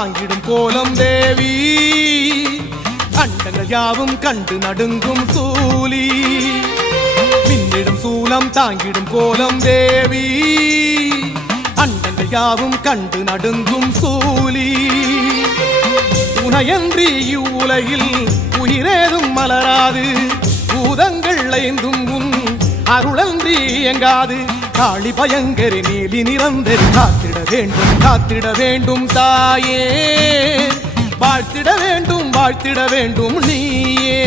தாங்கிடும் கோலம் தேவி அண்டங்கள் யாவும் கண்டு நடுங்கும் சூலி மின்னிடும் சூலம் தாங்கிடும் கோலம் தேவி அண்டங்கள் யாவும் கண்டு நடுங்கும் சூலி உனையன்றி இவ்வுலகில் உயிரேதும் மலராது பூதங்கள் ஐந்தும் உன் அருளன்றி எங்காது காளி பயங்கரி நீலி நிரந்தரி காத்திட வேண்டும் தாயே வாழ்த்திட வேண்டும் நீயே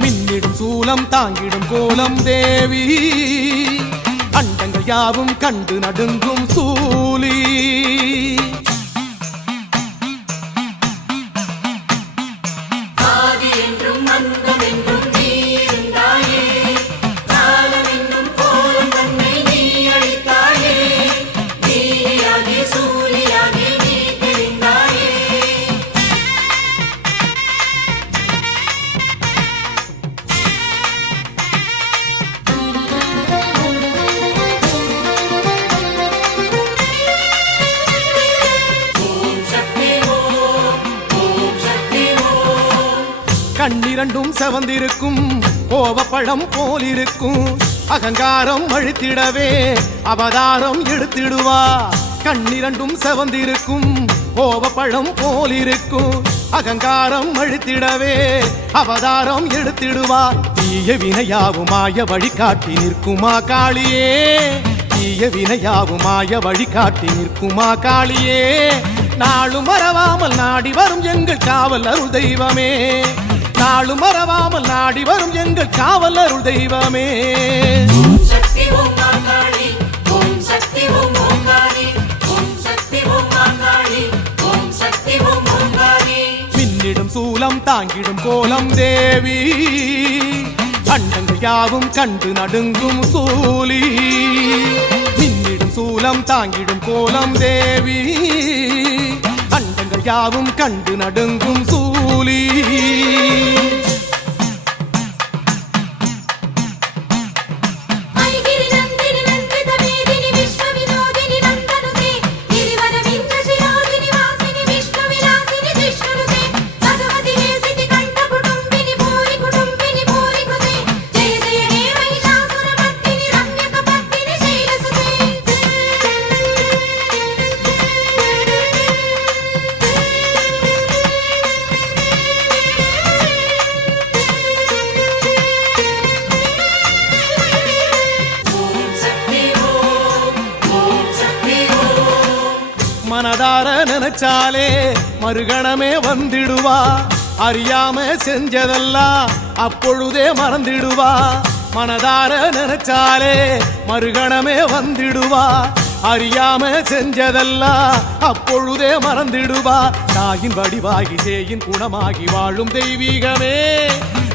மின்னிடும் சூலம் தாங்கிடும் கோலம் தேவி அண்டங்கள் யாவும் கண்டு நடுங்கும் சூலி கண்ணிரண்டும் செவந்திருக்கும் கோவப்பழம் போலிருக்கும் அகங்காரம் அழித்திடவே அவதாரம் எடுத்திடுவா கண்ணிரண்டும் செவந்திருக்கும் கோவப்பழம் போலிருக்கும் அகங்காரம் அழித்திடவே அவதாரம் எடுத்திடுவா தீய வினையாவுமாய வழிகாட்டி நிற்குமா காளியே தீய வினையாவுமாய வழிகாட்டி நிற்குமா காளியே நாளும் மறவாமல் நாடி வரும் எங்கள் காவல் அருள் தெய்வமே நாளும் மறவாமல் நாடி வரும் எங்கள் காவல் அருள் தெய்வமே மின்னிடும் சூலம் தாங்கிடும் கோலம் தேவி அண்டங்கள் யாவும் கண்டு நடுங்கும் சூலி மின்னிடும் சூலம் தாங்கிடும் கோலம் தேவி அண்டங்கள் யாவும் கண்டு நடுங்கும் சூலி மனதார நினைச்சாலே மறுகணமே வந்திடுவா அறியாம செஞ்சதெல்லாம் அப்பொழுதே மறந்திடுவா மனதார நினைச்சாலே மறுகணமே வந்திடுவா அறியாம செஞ்சதெல்லாம் அப்பொழுதே மறந்திடுவா தாயின் வடிவாகி சேயின் குணமாகி வாழும் தெய்வீகமே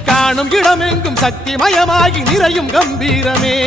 காணும் இடமெங்கும் சக்திமயமாகி நிறையும் கம்பீரமே